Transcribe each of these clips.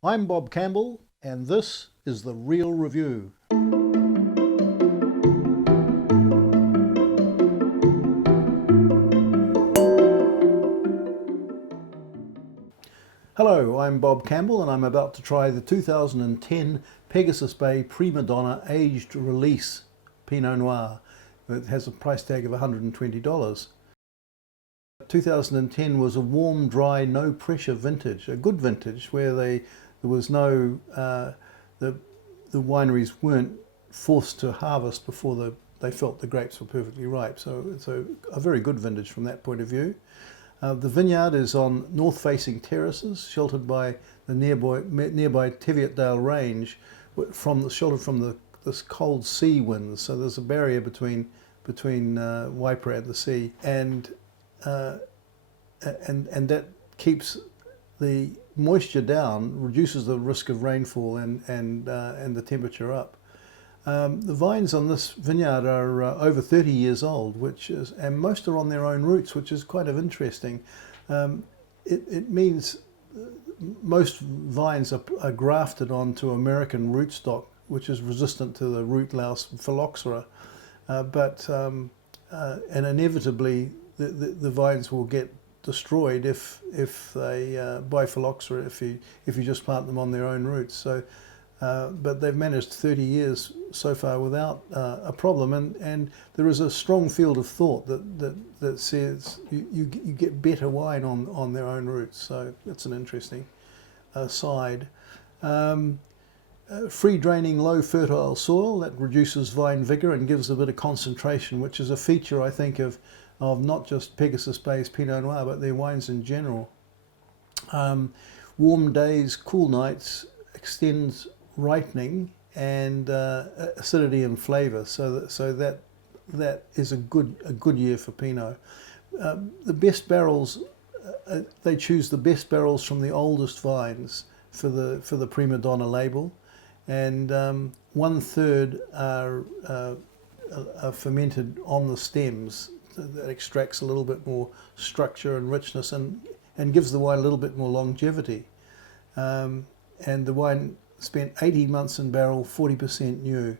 I'm Bob Campbell, and this is The Real Review. Hello, I'm Bob Campbell, and I'm about to try the 2010 Pegasus Bay Prima Donna aged release Pinot Noir. It has a price tag of $120. 2010 was a warm, dry, no pressure vintage, a good vintage where there was no the wineries weren't forced to harvest before they felt the grapes were perfectly ripe. So it's a very good vintage from that point of view. The vineyard is on north-facing terraces, sheltered by the nearby Teviotdale Range, sheltered from this cold sea winds. So there's a barrier between Waipara and the sea, and that keeps the moisture down, reduces the risk of rainfall, and the temperature up. The vines on this vineyard are over 30 years old, and most are on their own roots, which is quite interesting. It means most vines are grafted onto American rootstock, which is resistant to the root louse phylloxera, and inevitably the vines will get destroyed if they by phylloxera if you just plant them on their own roots. So, but they've managed 30 years so far without a problem, and there is a strong field of thought that says you get better wine on their own roots. So that's an interesting side. Free draining, low fertile soil that reduces vine vigor and gives a bit of concentration, which is a feature, I think, of not just Pegasus Bay's Pinot Noir, but their wines in general. Warm days, cool nights extends ripening and acidity and flavour. So that is a good year for Pinot. The best barrels, they choose the best barrels from the oldest vines for the Prima Donna label, and 1/3 are fermented on the stems. That extracts a little bit more structure and richness, and gives the wine a little bit more longevity. And the wine spent 18 months in barrel, 40% new.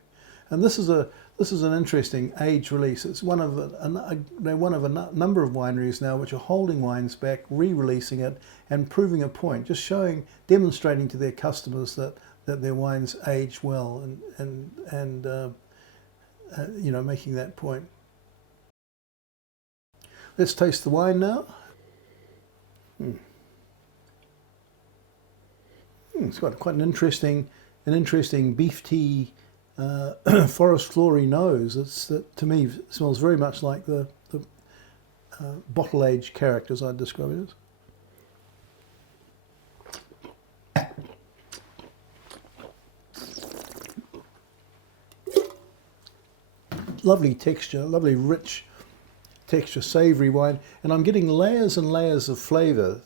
And this is an interesting age release. It's one of a number of wineries now which are holding wines back, re-releasing it, and proving a point, just demonstrating to their customers that their wines age well, and making that point. Let's taste the wine now. It's got quite an interesting beef tea, forest flory nose. That to me smells very much like the bottle aged characters I'd describe it as. Lovely texture, lovely rich texture, savoury wine, and I'm getting layers and layers of flavour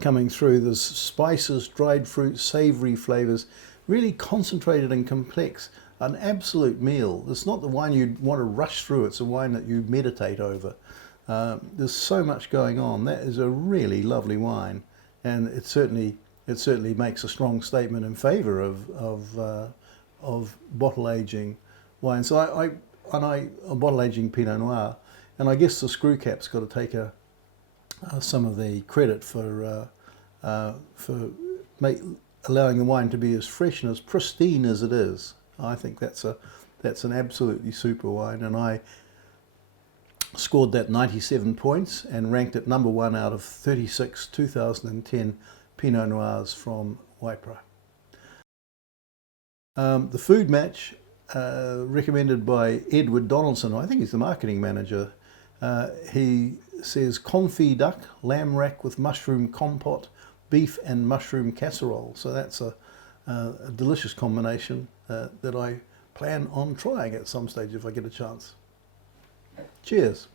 coming through. There's spices, dried fruit, savoury flavours, really concentrated and complex. An absolute meal. It's not the wine you'd want to rush through. It's a wine that you meditate over. There's so much going on. That is a really lovely wine, and it certainly makes a strong statement in favour of bottle aging wine. So I'm bottle aging Pinot Noir, and I guess the screw cap's got to take some of the credit for allowing the wine to be as fresh and as pristine as it is. I think that's an absolutely super wine, and I scored that 97 points and ranked it number 1 out of 36 2010 Pinot Noirs from Waipara. The food match, recommended by Edward Donaldson, I think he's the marketing manager. He says confit duck, lamb rack with mushroom compote, beef and mushroom casserole. So that's a delicious combination that I plan on trying at some stage if I get a chance. Cheers.